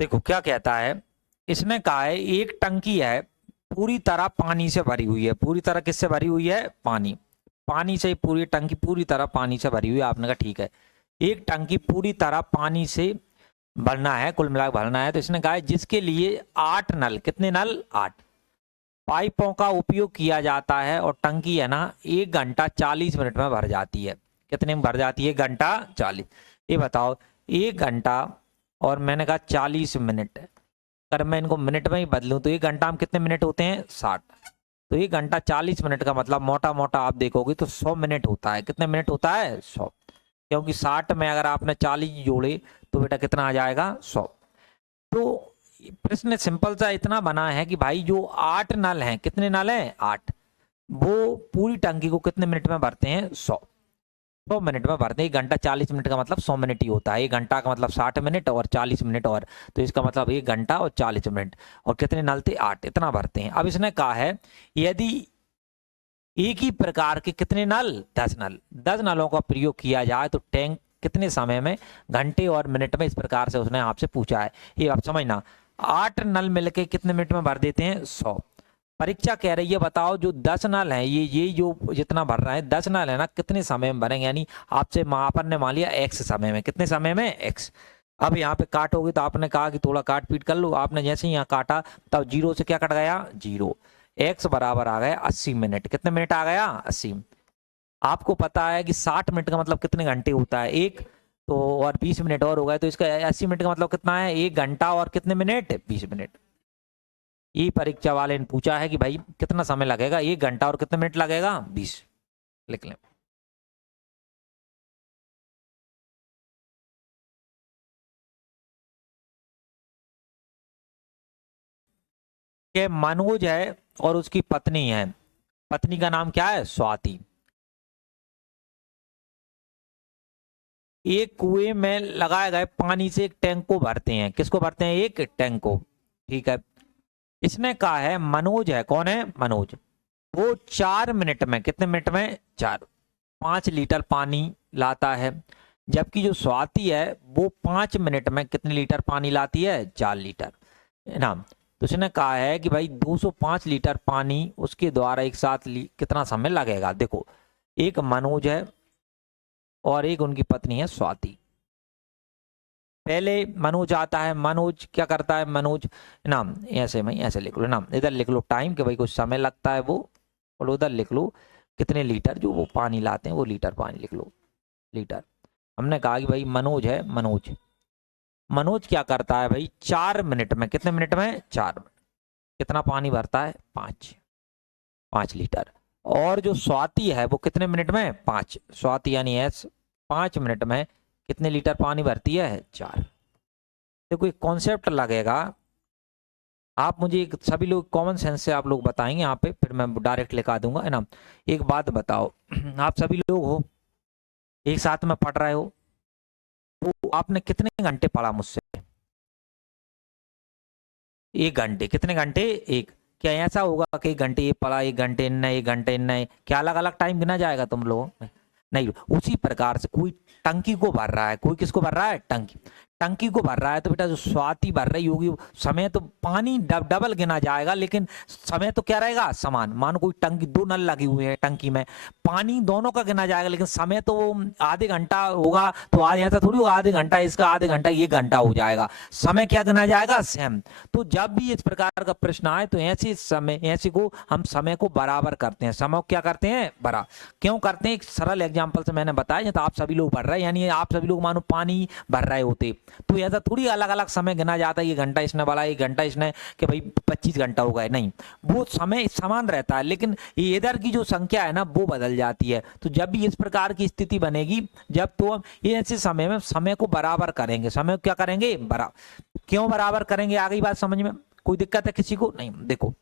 देखो क्या कहता है, इसने कहा है एक टंकी है पूरी तरह पानी से भरी हुई है। पूरी तरह किससे भरी हुई है? पानी। पानी से ही पूरी टंकी पूरी तरह पानी से भरी हुई है। आपने कहा ठीक है, एक टंकी पूरी तरह पानी से भरना है, कुल मिलाकर भरना है। तो इसने कहा है जिसके लिए 8 नल, कितने नल? 8 पाइपों का उपयोग किया जाता है और टंकी है ना 1 घंटा 40 मिनट में भर जाती है। कितने में भर जाती है? 1 घंटा 40। ये बताओ 1 घंटा और मैंने कहा 40 मिनट, अगर मैं इनको मिनट में ही बदलूं तो 1 घंटा में कितने मिनट होते हैं? 60। तो 1 घंटा 40 मिनट का मतलब मोटा मोटा आप देखोगे तो 100 मिनट होता है। कितने मिनट होता है? 100। क्योंकि 60 में अगर आपने 40 जोड़े तो बेटा कितना आ जाएगा? 100। तो प्रश्न सिंपल सा इतना बना है कि भाई जो 8 नल हैं, कितने नल हैं? 8, वो पूरी टंकी को कितने मिनट में भरते हैं? 100 मिनट में भरते हैं। 1 घंटा 40 मिनट का मतलब 100 मिनट ही होता है। 1 घंटा का मतलब 60 मिनट और 40 मिनट और, तो इसका मतलब 1 घंटा और 40 मिनट। और कितने नल थे? 8, इतना भरते हैं। अब इसने कहा है यदि एक ही प्रकार के कितने नल? 10 नल, 10 नलों का प्रयोग किया जाए तो टैंक कितने समय में, घंटे और मिनट में, इस प्रकार से उसने आपसे पूछा है। ये आप समझना, 8 नल मिलके कितने मिनट में भर देते हैं? 100। परीक्षा कह रही है बताओ जो 10 नल है, ये जो जितना भर रहा है 10 नल है ना, कितने समय में भरेंगे? यानी आपसे अपन ने मान लिया x समय में, कितने समय में? x। अब यहाँ पे काटोगे तो आपने कहा कि थोड़ा काट पीट कर लो। आपने जैसे ही यहाँ काटा तब 0 से क्या कट गया? 0। x बराबर आ गया 80 मिनट। कितने मिनट आ गया? 80। आपको पता है कि 60 मिनट का मतलब कितने घंटे होता है? एक। तो और 20 मिनट और हो गए तो इसका 80 मिनट का मतलब कितना है? 1 घंटा और कितने मिनट? 20 मिनट। ये परीक्षा वाले ने पूछा है कि भाई कितना समय लगेगा? 1 घंटा और कितने मिनट लगेगा? 20। लिख लें। कि मनोज है और उसकी पत्नी है। पत्नी का नाम क्या है? स्वाति। एक कुएं में लगाए गए पानी से एक टैंक को भरते हैं। किसको भरते हैं? एक टैंक को। ठीक है। इसने कहा है मनोज है, कौन है? मनोज। वो 4 मिनट में, कितने मिनट में? 4, 5 लीटर पानी लाता है। जबकि जो स्वाति है वो 5 मिनट में कितने लीटर पानी लाती है? 4 लीटर, है ना। तो उसने कहा है कि भाई 205 लीटर पानी उसके द्वारा एक साथ कितना समय लगेगा? देखो, एक मनोज है और एक उनकी पत्नी है स्वाति। पहले मनोज आता है। मनोज क्या करता है? मनोज नाम ऐसे में ऐसे लिख लो, नाम इधर लिख लो टाइम, कि भाई कुछ समय लगता है वो, और उधर लिख लो कितने लीटर जो वो पानी लाते हैं, वो लीटर पानी लिख लो, लीटर। हमने कहा कि भाई मनोज है, मनोज, मनोज क्या करता है भाई? 4 मिनट में, कितने मिनट में? 4 मिनट। कितना पानी भरता है? 5 लीटर। और जो स्वाति है वो कितने मिनट में? 5। स्वाति यानी एस 5 मिनट में कितने लीटर पानी भरती है? 4। देखो एक कॉन्सेप्ट लगेगा, आप मुझे एक, सभी लोग कॉमन सेंस से आप लोग बताएंगे यहाँ पे, फिर मैं डायरेक्ट लिखा दूंगा, है ना। एक बात बताओ, आप सभी लोग हो, एक साथ में पढ़ रहे हो, तो आपने कितने घंटे पढ़ा मुझसे? 1 घंटे। कितने घंटे? एक। क्या ऐसा होगा कि 1 घंटे ये पढ़ा, 1 घंटे इनने, 1 घंटे इनने, क्या अलग अलग टाइम गिना जाएगा तुम लोगों में? नहीं। उसी प्रकार से कोई टंकी को भर रहा है, कोई किसको भर रहा है? टंकी। टंकी को भर रहा है तो बेटा जो स्वाति भर रही होगी, समय तो पानी डबल गिना जाएगा, लेकिन समय तो क्या रहेगा? समान। मानो कोई टंकी, 2 नल लगे हुए हैं टंकी में, पानी दोनों का गिना जाएगा, लेकिन समय तो आधे घंटा होगा, तो आज ऐसा थोड़ी होगा आधे घंटा इसका, आधे घंटा 1 घंटा हो जाएगा। समय क्या गिना जाएगा? सेम। तो जब भी इस प्रकार का प्रश्न आए तो ऐसे समय, ऐसे को हम समय को बराबर करते हैं। समय को क्या करते हैं? बराबर। क्यों करते हैं? एक सरल एग्जांपल से मैंने बताया, तो आप सभी लोग भर रहे हैं, यानी आप सभी लोग मानो पानी भर रहे होते, तो ऐसा थोड़ी अलग अलग समय गिना जाता है, 1 घंटा इसने वाला, 1 घंटा इसने, कि भाई 25 घंटा हो गए, नहीं। वो समय समान रहता है, लेकिन इधर की जो संख्या है ना वो बदल जाती है। तो जब भी इस प्रकार की स्थिति बनेगी, जब तो हम ये ऐसे समय में समय को बराबर करेंगे। समय को क्या करेंगे? बराबर। क्यों बराबर करेंगे? आ गई बात समझ में? कोई दिक्कत है किसी को? नहीं। देखो,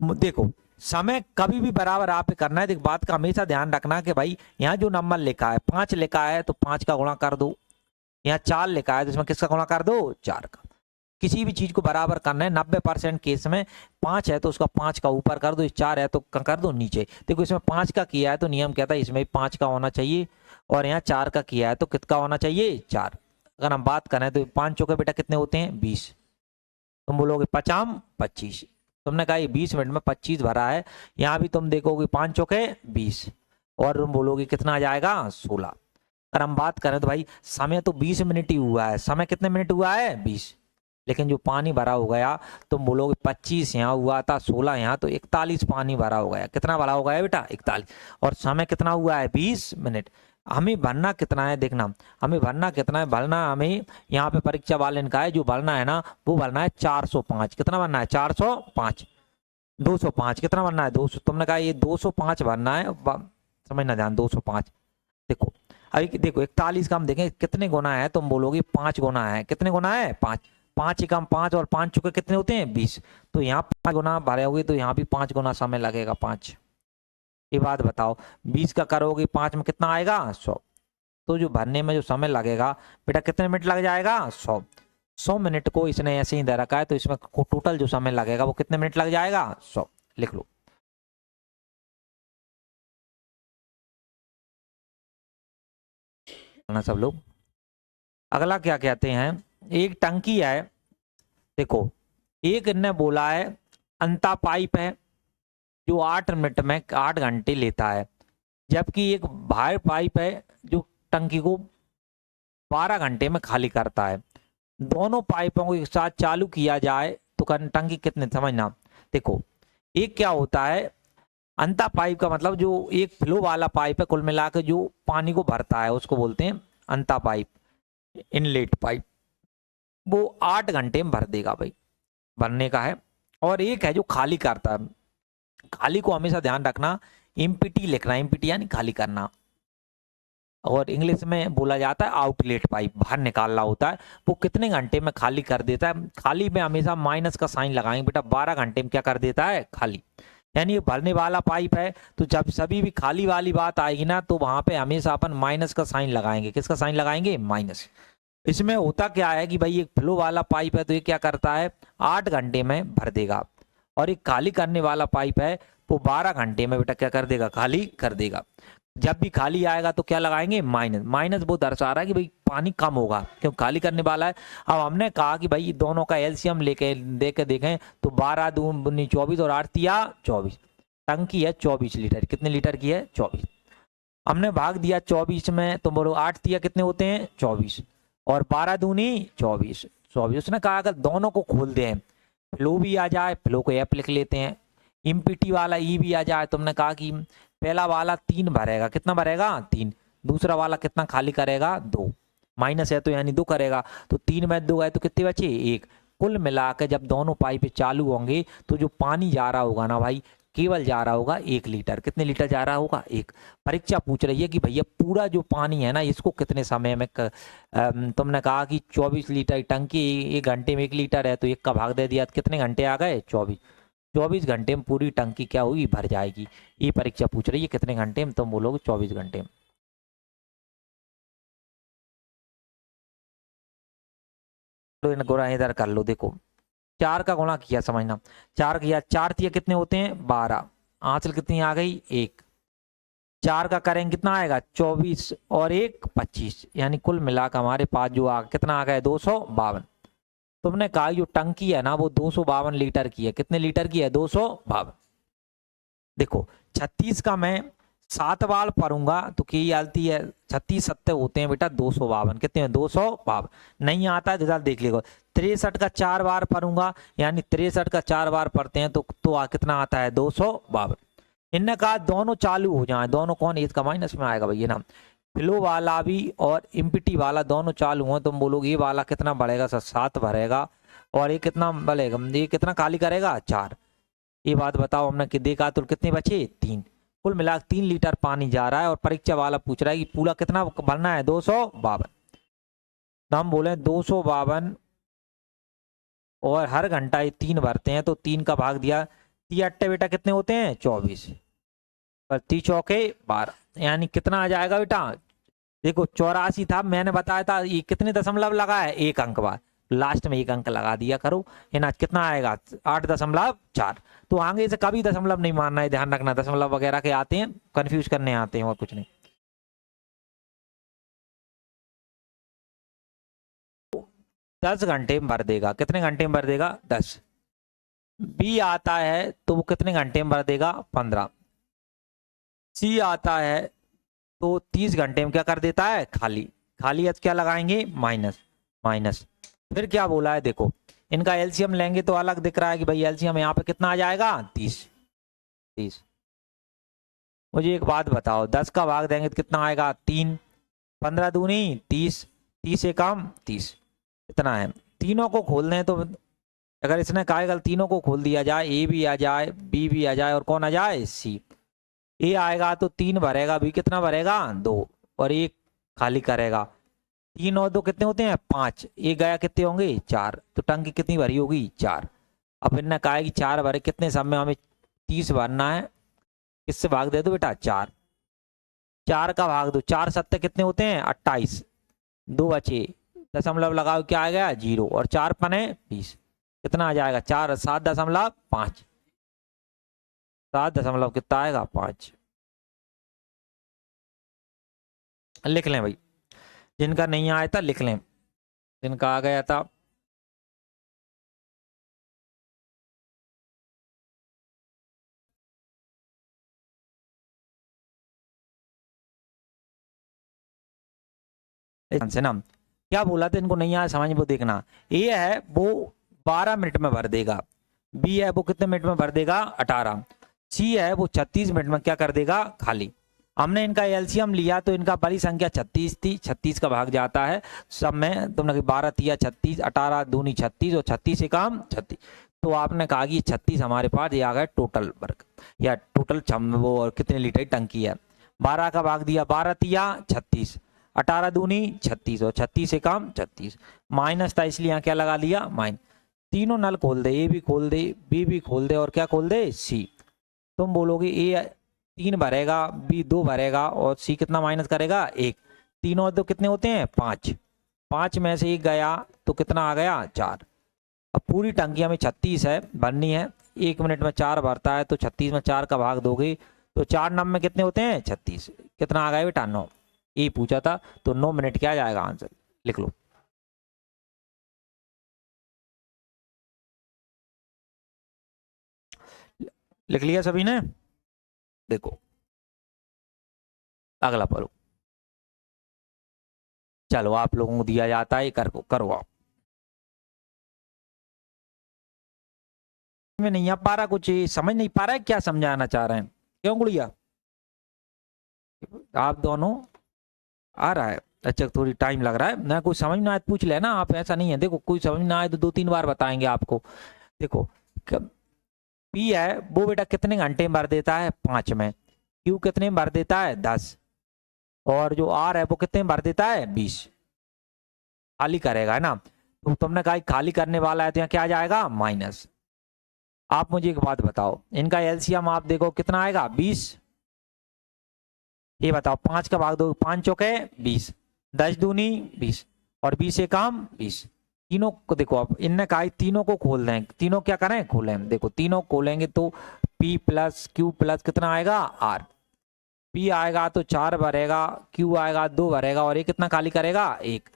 देखो समय कभी भी बराबर आप करना है। एक बात का हमेशा ध्यान रखना कि भाई यहाँ जो नंबर लिखा है 5 लिखा है तो 5 का गुणा कर दो, यहाँ 4 लिखा है तो इसमें किसका गुणा कर दो? 4 का। किसी भी चीज को बराबर करना है 90% केस में, 5 है तो उसका 5 का ऊपर कर दो, 4 है तो कर दो नीचे। देखो इसमें 5 का किया है तो नियम कहता है इसमें 5 का होना चाहिए, और यहाँ 4 का किया है तो कितना होना चाहिए? 4। अगर हम बात करें तो 5 चौके बेटा कितने होते हैं 20। तुम बोलोगे 5 25, तुमने कहा ये 20 मिनट में 25 भरा है। यहाँ भी तुम देखोगे 5 चौके 20 और तुम बोलोगे कितना आ जाएगा 16। अगर हम बात करें तो भाई समय तो 20 मिनट ही हुआ है, समय कितने मिनट हुआ है 20, लेकिन जो पानी भरा हो गया तुम बोलोगे 25 यहाँ हुआ था 16 यहाँ, तो 41 पानी भरा हो गया। कितना भरा हो गया बेटा 41, और समय कितना हुआ है 20 मिनट। हमें भरना कितना है देखना, हमें भरना कितना है, भरना हमें यहाँ पे परीक्षा वाले ने कहा है जो भरना है ना वो भरना है 405। कितना भरना है 405, 205 कितना भरना है 200, तुमने कहा ये 205 भरना है, समझना ध्यान 205। देखो अभी देखो 41 का हम देखें कितने गुना है, तुम बोलोगे 5 गुना है। कितने गुना है 5, 5 एकम 5 और 5 चुके कितने होते हैं 20, तो यहाँ 5 गुना भरोगे तो यहाँ भी 5 गुना समय लगेगा 5। ये बात बताओ 20 का करोगे 5 में कितना आएगा 100, तो जो भरने में जो समय लगेगा बेटा कितने मिनट लग जाएगा 100 मिनट को इसने ऐसे ही दे रखा है, तो इसमें टोटल जो समय लगेगा वो कितने मिनट लग जाएगा 100, लिख लो। सब लोग अगला क्या कहते हैं, एक टंकी है, देखो एक ने बोला है अंता पाइप है जो 8 मिनट में 8 घंटे लेता है, जबकि एक बाहर पाइप है जो टंकी को 12 घंटे में खाली करता है। दोनों पाइपों को एक साथ चालू किया जाए तो टंकी कितने, समझना देखो एक क्या होता है अंता पाइप का मतलब जो एक फ्लो वाला पाइप है कुल मिलाकर जो पानी को भरता है उसको बोलते हैं अंता पाइप, इनलेट पाइप, वो 8 घंटे में भर देगा भाई, भरने का है। और एक है जो खाली करता है, खाली को हमेशा ध्यान रखना एमपीटी लिखना, एमपीटी यानी खाली करना, और इंग्लिश में बोला जाता है आउटलेट पाइप, बाहर निकालना होता है। वो कितने घंटे में खाली कर देता है, खाली में हमेशा माइनस का साइन लगाएंगे बेटा, 12 घंटे में क्या कर देता है खाली, यानी ये भरने वाला पाइप है। तो जब सभी भी खाली वाली बात आएगी ना तो वहां पे हमेशा अपन माइनस का साइन लगाएंगे। किसका साइन लगाएंगे माइनस। इसमें होता क्या है कि भाई एक फ्लो वाला पाइप है तो ये क्या करता है 8 घंटे में भर देगा, और एक खाली करने वाला पाइप है वो 12 घंटे में बेटा क्या कर देगा खाली कर देगा। जब भी खाली आएगा तो क्या लगाएंगे माइनस, माइनस वो दर्शा रहा है कि भाई पानी कम होगा क्यों खाली करने वाला है। अब हमने कहा कि भाई दोनों का एलसीएम लेके देके देखें तो 12 दूनी 24 और 8 तिया 24, टंकी है 24 लीटर, कितने लीटर की है 24, हमने भाग दिया 24 में तो बोलो 8 तिया कितने होते हैं 24 और 12 दूनी 24, 24। उसने कहा अगर दोनों को खोल दें फ्लो भी आ जाए, फ्लो को एप लिख लेते हैं, इम्पीटी वाला ई भी आ जाए, तुमने कहा कि पहला वाला 3 भरेगा, कितना भरेगा 3, दूसरा वाला कितना खाली करेगा 2, माइनस है तो यानी 2 करेगा, तो 3 में 2 है तो कितने बचे 1। कुल मिला के जब दोनों पाइप चालू होंगे तो जो पानी जा रहा होगा ना भाई केवल जा रहा होगा 1 लीटर। कितने लीटर जा रहा होगा 1। परीक्षा पूछ रही है कि भैया पूरा जो पानी है ना इसको कितने समय में तुमने कहा कि 24 लीटर टंकी 1 घंटे में 1 लीटर है तो 1 का भाग दे दिया, कितने घंटे आ गए 24, 24 घंटे में पूरी टंकी क्या हुई भर जाएगी। ये परीक्षा पूछ रही है कितने घंटे में, तुम बोलोगे 24 घंटे में। तो इधर कर लो, देखो 4 का गुणा किया, समझना 4 किया 4 तिया कितने होते हैं 12, आंचल कितनी आ गई 1, 4 का करेंगे कितना आएगा 24 और 1 25, यानी कुल मिलाकर हमारे पास जो कितना आ गया 252। तुमने कहा जो टंकी है ना वो 252 लीटर की है, कितने लीटर की है 252। देखो 36 का मैं 7 बार पढ़ूंगा तो क्या आती है 36 सत्ते होते हैं बेटा 252, कितने हैं 252, नहीं आता है तो देख लीजिए। 63 का 4 बार पढ़ूंगा यानी 63 का 4 बार पढ़ते हैं तो कितना आता है 252। इनने कहा दोनों चालू हो जाए, दोनों कौन इसका माइनस में आएगा भैया ना, फ्लो वाला भी और इम्पिटी वाला दोनों चालू हो, तुम बोलोगे ये वाला कितना बढ़ेगा सर 7 भरेगा और ये कितना बढ़ेगा, ये कितना खाली करेगा 4। ये बात बताओ हमने कि देखा तो कितने बचे 3, कुल मिला 3 लीटर पानी जा रहा है और परीक्षा वाला पूछ रहा है कि पूरा कितना भरना है 252। तो हम बोले 252 और हर घंटा ये 3 भरते हैं तो 3 का भाग दिया, 3 अट्टे बेटा कितने होते हैं 24 पर 3 चौके 12, यानी कितना आ जाएगा बेटा देखो 84 था, मैंने बताया था ये कितने दशमलव लगा है 1 अंक बाद, लास्ट में 1 अंक लगा दिया करो, है ना कितना आएगा 8.4। तो आगे से कभी दशमलव नहीं मानना है, ध्यान रखना दशमलव वगैरह के आते हैं कंफ्यूज करने आते हैं और कुछ नहीं। 10 घंटे में भर देगा। कितने घंटे में भर देगा? 10। बी आता है तो वो कितने घंटे में भर देगा? 15। सी आता है तो 30 घंटे में क्या कर देता है? खाली। खाली आज क्या लगाएंगे? माइनस। माइनस फिर क्या बोला है देखो, इनका एलसीएम लेंगे तो अलग दिख रहा है कि भाई एलसीएम यहाँ पे कितना आ जाएगा? 30। 30। मुझे एक बात बताओ, 10 का भाग देंगे तो कितना आएगा? 3। 15 दूनी 30, 30 से कम 30, इतना है। तीनों को खोल दें तो अगर इसने कहा कल तीनों को खोल दिया जाए, ए भी आ जाए, बी भी आ जाए और कौन आ जाए? सी। ए आएगा तो 3 भरेगा, बी कितना भरेगा? 2, और एक खाली करेगा। 3 और 2 कितने होते हैं? 5। एक गया कितने होंगे? 4। तो टंकी कितनी भरी होगी? 4। अब इनने कहा है कि 4 भरे, कितने समय हमें 30 भरना है, किससे भाग दे दो बेटा? 4। 4 का भाग दो, 4 सत्ते कितने होते हैं? 28। 2 बचे, दशमलव लगाओ, क्या आ गया? 0, और 4 पने 20, कितना आ जाएगा? 4 7.5। 7 दशमलव कितना आएगा? 5। लिख लें भाई, जिनका नहीं आया था लिख लें, जिनका आ गया था से ना। क्या बोला था? इनको नहीं आया समझ, वो देखना। ए है वो 12 मिनट में भर देगा, बी है वो कितने मिनट में भर देगा? 18। सी है वो 36 मिनट में क्या कर देगा? खाली। हमने इनका एलसीएम लिया तो इनका बड़ी संख्या 36 थी, 36 का भाग जाता है सब में, तुमने 12 तिया 36, 18 दूनी 36 और 36 से काम 36। तो आपने कहा कि 36 हमारे पास ये आ गया टोटल वर्क, या टोटल वो और कितने लीटर टंकी है। 12 का भाग दिया, 12 तिया 36, 18 दूनी 36 और 36 से काम 36। माइनस था इसलिए यहाँ क्या लगा लिया? माइनस। तीनों नल खोल दे, ए भी खोल दे, बी भी खोल दे, और क्या खोल दे? सी। तुम बोलोगे ए 3 भरेगा, बी 2 भरेगा, और सी कितना माइनस करेगा? 1। 3 और 2 कितने होते हैं? 5। 5 में से 1 गया तो कितना आ गया? 4। अब पूरी टंकी हमें 36 है भरनी है, 1 मिनट में 4 भरता है, तो 36 में 4 का भाग दोगे तो 4 9 में कितने होते हैं? 36। कितना आ गया बेटा? 9। ये पूछा था, तो 9 मिनट क्या जाएगा आंसर? लिख लो। लिख लिया सभी ने? देखो अगला पढ़ो। चलो आप लोगों को दिया जाता है, करो आप। में नहीं आ पा रहा, कुछ समझ नहीं पा रहा है, क्या समझाना चाह रहे हैं? क्यों गुड़िया? आप दोनों आ रहा है? अच्छा थोड़ी टाइम लग रहा है ना, कोई समझ ना आए पूछ लेना आप, ऐसा नहीं है। देखो कोई समझ ना आए तो 2-3 बार बताएंगे आपको। देखो पी है वो बेटा कितने घंटे में भर देता है? 5 में। क्यू कितने में भर देता है? 10। और जो आर है वो कितने में भर देता है? 20। खाली करेगा है ना, तो तुमने कहा खाली करने वाला है तो यहाँ क्या आ जाएगा? माइनस। आप मुझे एक बात बताओ, इनका एलसीएम आप देखो कितना आएगा? 20। ये बताओ 5 का भाग दो, 5 चौके 20, 10 दूनी 20, और 20 से काम 20। तीनों को देखो, अब इनने कहा तीनों को खोल दें, तीनों क्या करें? खोलें। देखो तीनों खोलेंगे तो P प्लस Q प्लस कितना आएगा? R। P आएगा तो 4 भरेगा, Q आएगा 2 भरेगा, और ये कितना खाली करेगा? 1।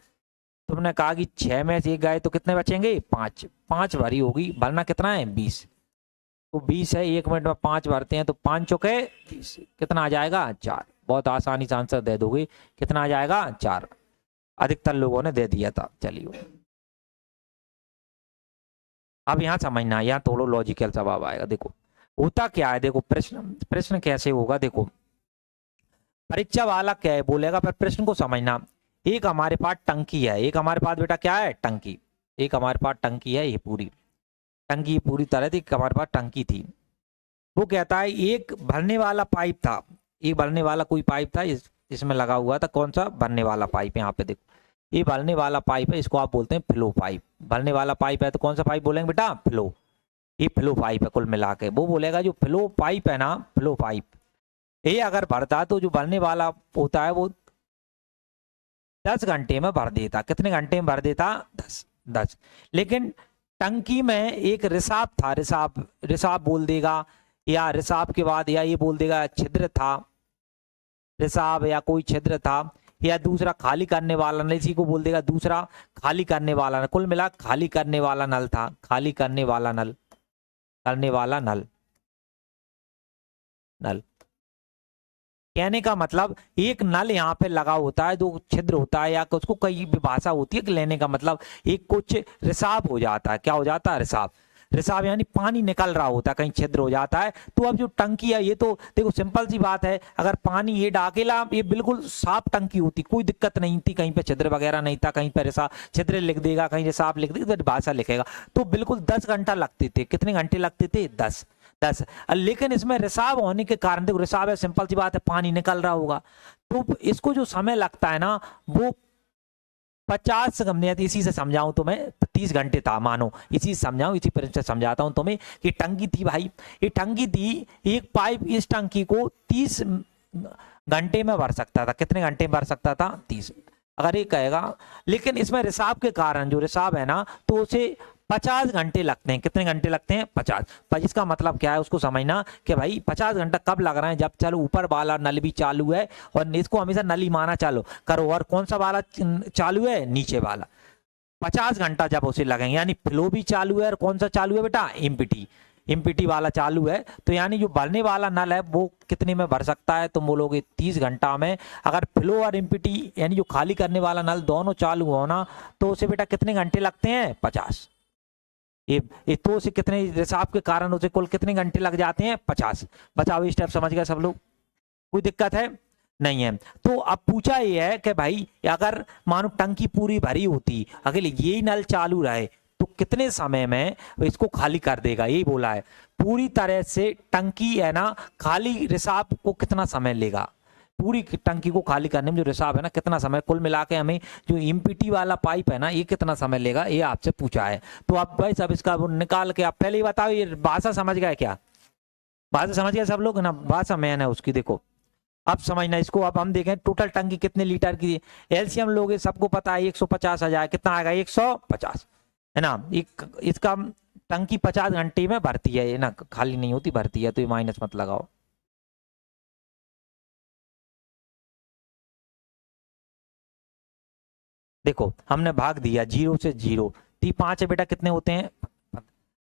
तुमने कहा कि 6 में से 1 गए तो कितने बचेंगे? 5। 5 भरी होगी, भरना कितना है? 20। तो 20 है, 1 मिनट में 5 भरते हैं तो 5 चौके 30, कितना आ जाएगा? 4। बहुत आसानी से आंसर दे दोगे, कितना आ जाएगा? 4। अधिकतर लोगों ने दे दिया था। चलिए अब यहाँ समझना, यहाँ थोड़ा लॉजिकल जवाब आएगा। देखो होता क्या है, देखो प्रश्न प्रश्न कैसे होगा, देखो परीक्षा वाला क्या है बोलेगा, पर प्रश्न को समझना। एक हमारे पास टंकी है, एक हमारे पास बेटा क्या है? टंकी। एक हमारे पास टंकी है, ये पूरी टंकी पूरी तरह थी, हमारे पास टंकी थी। वो कहता है एक भरने वाला पाइप था, एक भरने वाला कोई पाइप था, इसमें लगा हुआ था। कौन सा? भरने वाला पाइप। यहाँ पे देखो ये भरने वाला पाइप है, इसको आप बोलते हैं फ्लो पाइप। भरने वाला पाइप है तो कौन सा पाइप बोलेंगे बेटा? फ्लो। ये फ्लो पाइप है कुल मिला के। वो बोलेगा जो फ्लो पाइप है ना, फ्लो पाइप, ये अगर भरता तो जो भरने वाला होता है वो 10 घंटे में भर देता। कितने घंटे में भर देता? 10। लेकिन टंकी में एक रिसाव था, रिसाव बोल देगा, या रिसाव के बाद या ये बोल देगा छिद्र था, रिसाव या कोई छिद्र था, या दूसरा खाली करने वाला नल, इसी को बोल देगा दूसरा खाली करने वाला नल। कुल मिला खाली करने वाला नल था, खाली करने वाला नल, करने वाला नल, नल। कहने का मतलब एक नल यहाँ पे लगा होता है, दो छिद्र होता है, या उसको कई भाषा होती है कि लेने का मतलब एक कुछ रिसाव हो जाता है। क्या हो जाता है? रिसाव। रिसाव यानी पानी निकल रहा होता है, कहीं छिद्र हो जाता है। तो अब जो टंकी है ये तो देखो सिंपल सी बात है, अगर पानी ये डाकेला, ये बिल्कुल साफ टंकी होती, कोई दिक्कत नहीं थी, कहीं पे छिद्र वगैरह नहीं था, कहीं पर रिसाव छिद्र लिख देगा, कहीं रिसाव लिख देगा तो भाषा लिखेगा। तो बिल्कुल 10 घंटा लगते थे। कितने घंटे लगते थे? 10। लेकिन इसमें रिसाव होने के कारण, देखो रिसाव है, सिंपल सी बात है, पानी निकल रहा होगा, तो इसको जो समय लगता है ना वो 50 घंटे। इसी से समझाऊं तो मैं 30 घंटे था, मानो इसी से समझाऊं, इसी पर से समझाता हूं तुम्हें कि टंकी थी भाई, ये टंकी थी, एक पाइप इस टंकी को 30 घंटे में भर सकता था। कितने घंटे में भर सकता था? 30। अगर ये कहेगा, लेकिन इसमें रिसाव के कारण, जो रिसाव है ना, तो उसे 50 घंटे लगते हैं। कितने घंटे लगते हैं? 50। पर इसका मतलब क्या है उसको समझना कि भाई 50 घंटा कब लग रहा है? जब चलो ऊपर वाला नल भी चालू है, और इसको हमेशा नल ही माना चालू करो, और कौन सा वाला चालू है? नीचे वाला। 50 घंटा जब उसे लगेंगे, यानी फ्लो भी चालू है, और कौन सा चालू है बेटा? एमपीटी, एमपीटी वाला चालू है। तो यानी जो भरने वाला नल है वो कितने में भर सकता है? तुम बोलोगे 30 घंटा में। अगर फ्लो और एमपीटी यानी जो खाली करने वाला नल दोनों चालू हो ना, तो उसे बेटा कितने घंटे लगते हैं? 50। ये तो उसे कितने रिसाव के कारण उसे कुल कितने घंटे लग जाते हैं? 50। बचाओ, स्टेप समझ गए सब लोग? कोई दिक्कत है? नहीं है। तो अब पूछा ये है कि भाई अगर मानो टंकी पूरी भरी होती, अगर यही नल चालू रहे, तो कितने समय में इसको खाली कर देगा? यही बोला है। पूरी तरह से टंकी है ना खाली, रिसाव को कितना समय लेगा? पूरी टंकी को खाली करने में जो रिसाव है ना, कितना समय कुल मिला के हमें जो एमपीटी वाला पाइप है ना, ये कितना समय लेगा? ये आपसे पूछा है। तो आप भाई सब इसका वो निकाल के आप पहले ही बताओ, ये भाषा समझ गए क्या? भाषा समझ गए सब लोग ना? भाषा मैन है उसकी, देखो अब समझना इसको। अब हम देखें टोटल टंकी कितने लीटर की, एलसीएम लोगे, सबको पता है 150 आ जाए, कितना आएगा? 150 है ना। इसका टंकी 50 घंटे में भरती है, ये ना खाली नहीं होती, भरती है, तो ये माइनस मत लगाओ। देखो हमने भाग दिया 0 से 0, 5 है बेटा, कितने होते हैं?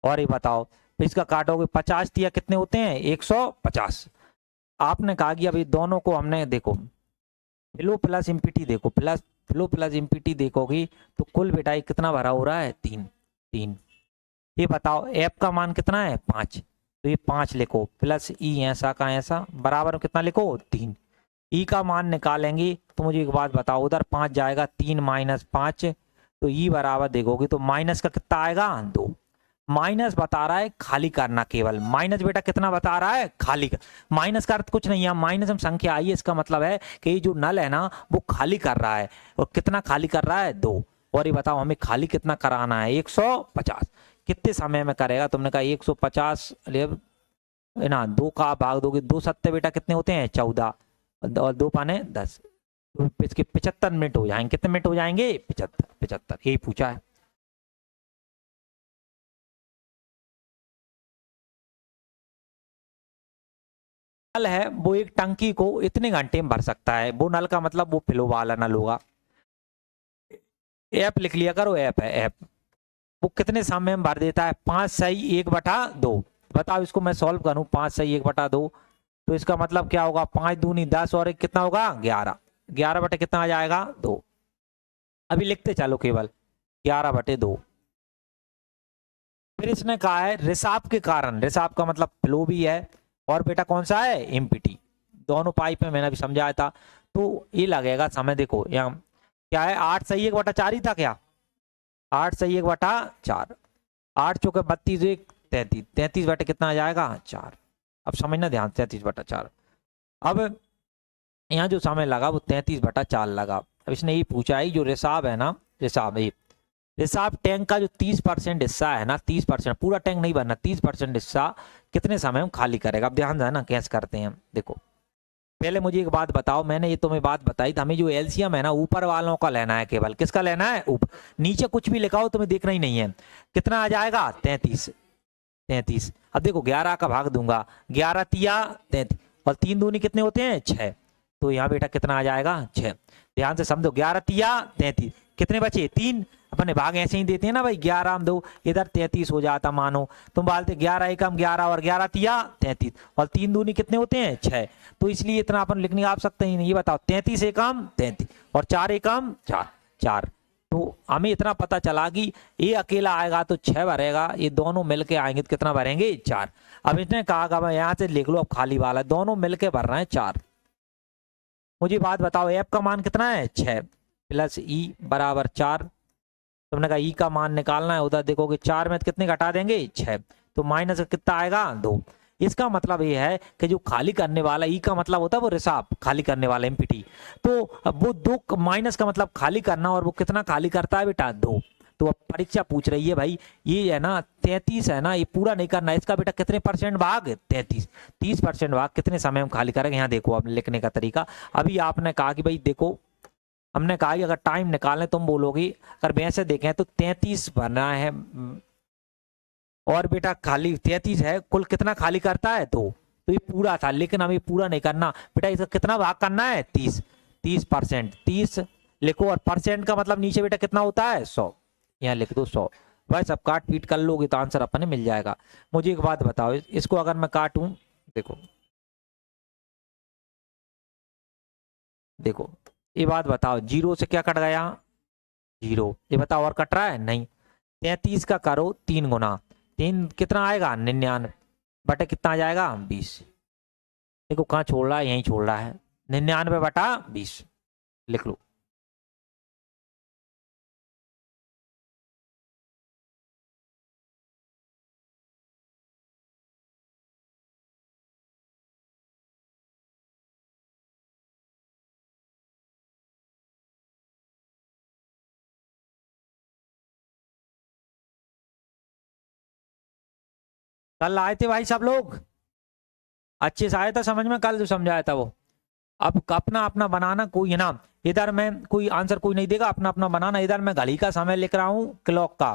और ये बताओ, तो इसका काटोगे 50 दिया, कितने होते हैं? 150। आपने कहा कि अभी दोनों को हमने देखो फ्लो प्लस एमपीटी, देखो प्लस फ्लो प्लस एमपीटी देखोगी तो कुल बेटा ये कितना भरा हो रहा है? 3। 3। ये बताओ एफ का मान कितना है? 5। तो ये 5 लिखो, प्लस ई ऐसा का ऐसा बराबर कितना लिखो? 3। ई का मान निकालेंगे तो मुझे एक बात बताओ, उधर 5 जाएगा, 3 माइनस 5, तो ई बराबर देखोगे तो माइनस का कितना आएगा? 2। माइनस बता रहा है खाली करना, केवल माइनस बेटा कितना बता रहा है? खाली कर। माइनस का अर्थ कुछ नहीं है, माइनस में संख्या आई है, इसका मतलब है कि ये जो नल है ना वो खाली कर रहा है, और कितना खाली कर रहा है? 2। और ये बताओ हमें खाली कितना कराना है? 150। कितने समय में करेगा? तुमने कहा 150 ना, 2 का भाग दोगे, 2 सत्ते बेटा कितने होते हैं? 14, और 2 पाने 10, तो इसके 75 मिनट हो जाएंगे। कितने मिनट हो जाएंगे? 75। 75 यही पूछा है। नल है वो एक टंकी को इतने घंटे में भर सकता है, वो नल का मतलब वो फ्लो वाला नल होगा। ऐप लिख लिया करो, ऐप है ऐप। वो कितने समय में भर देता है? 5 सही 1/2। बताओ इसको मैं सॉल्व करूं, 5 सही 1/2, तो इसका मतलब क्या होगा? 5 दूनी 10, और एक कितना होगा? 11। 11 बटे कितना आ जाएगा? 2। अभी लिखते चलो केवल 11/2। फिर इसने कहा है रिसाव के कारण, रिसाव का मतलब फ्लो भी है, और बेटा कौन सा है? एमपीटी। दोनों पाइप में मैंने अभी समझाया था। तो ये लगेगा समय, देखो यहाँ क्या है? 8 सही 1/4 ही था क्या? 8 सही 1/4, 8 चौके 32, 1 33, 33 बटे कितना आ जाएगा? 4। अब समझना ध्यान, 33/4। अब यहाँ जो समय लगा वो 33/4 लगा। अब इसने ये पूछा है जो रिसाव है ना, रिसाव ये रिसाव टैंक का जो 30% हिस्सा है ना, 30%, पूरा टैंक नहीं भरना, 30% हिस्सा कितने समय में खाली करेगा? अब ध्यान देना कैसे करते हैं। देखो पहले मुझे एक बात बताओ, मैंने ये तुम्हें बात बताई था, हमें जो एलसीएम है ना ऊपर वालों का लेना है, केवल किसका लेना है? ऊपर। नीचे कुछ भी लिखा हो तुम्हें देखना ही नहीं है। कितना आ जाएगा? 33। 33। अब देखो 11 का भाग दूंगा, 11 तिया 33, और 3 दूनी कितने होते हैं? 6। तो यहाँ बेटा कितना आ जाएगा 6। ध्यान से समझो, 11 तिया 33, कितने बचे 3। अपने भाग ऐसे ही देते हैं ना भाई, 11 हम 2, इधर 33 हो जाता मानो। तुम बोलते 11 एकम 11 और 11 तिया 33, और 3 दूनी कितने होते हैं 6। तो इसलिए इतना अपन लिखने आप सकते ही नहीं। ये बताओ 33 एकम 33 और 4 एकम 4 4। तो हमें इतना पता चला कि ये अकेला आएगा तो 6 भरेगा, ये दोनों मिलके आएंगे तो कितना भरेंगे 4। अब इसने कहा कि मैं यहाँ से लिख लो, अब खाली वाला दोनों मिलके भर रहे हैं 4। मुझे बात बताओ एफ का मान कितना है 6 प्लस ई बराबर 4। तुमने कहा ई का मान निकालना है, उधर देखोगे 4 में कितने घटा देंगे 6, तो माइनस कितना आएगा 2। इसका मतलब ये है कि जो खाली करने वाला, ई का मतलब होता है वो रिसाव, खाली करने वाला एमपीटी, तो अब वो 2 माइनस का मतलब खाली करना, और वो कितना खाली करता है बेटा 2। तो अब परीक्षा पूछ रही है भाई ये है ना 33 है ना, ये पूरा नहीं करना, इसका बेटा कितने परसेंट भाग 33, 30% भाग कितने समय में खाली करेंगे। यहाँ देखो अब लिखने का तरीका, अभी आपने कहा कि भाई देखो, हमने कहा कि अगर टाइम निकालने तुम बोलोगे, अगर वैसे देखें तो 33 भरना है, और बेटा खाली 33 है, कुल कितना खाली करता है 2, तो ये पूरा था, लेकिन हमें पूरा नहीं करना बेटा, इसका कितना भाग करना है 30, 30%, 30 लिखो, और परसेंट का मतलब नीचे बेटा कितना होता है 100, यहाँ लिख दो 100। भाई सब काट पीट कर लोगे तो आंसर अपने मिल जाएगा। मुझे एक बात बताओ, इसको अगर मैं काटूं, देखो देखो, ये बात बताओ, 0 से क्या कट गया 0, ये बताओ और कट रहा है नहीं। 33 का करो 3 गुना, 3 कितना आएगा 99, बटे कितना आ जाएगा 20। देखो कहाँ छोड़ रहा है, यहीं छोड़ रहा है, 99 बटा 20 लिख लो। कल आए थे भाई सब लोग, अच्छे से आया था समझ में कल जो समझाया था वो। अब अपना अपना बनाना, कोई है ना इधर में कोई आंसर कोई नहीं देगा, अपना अपना बनाना। इधर मैं घड़ी का समय लिख रहा हूँ क्लॉक का,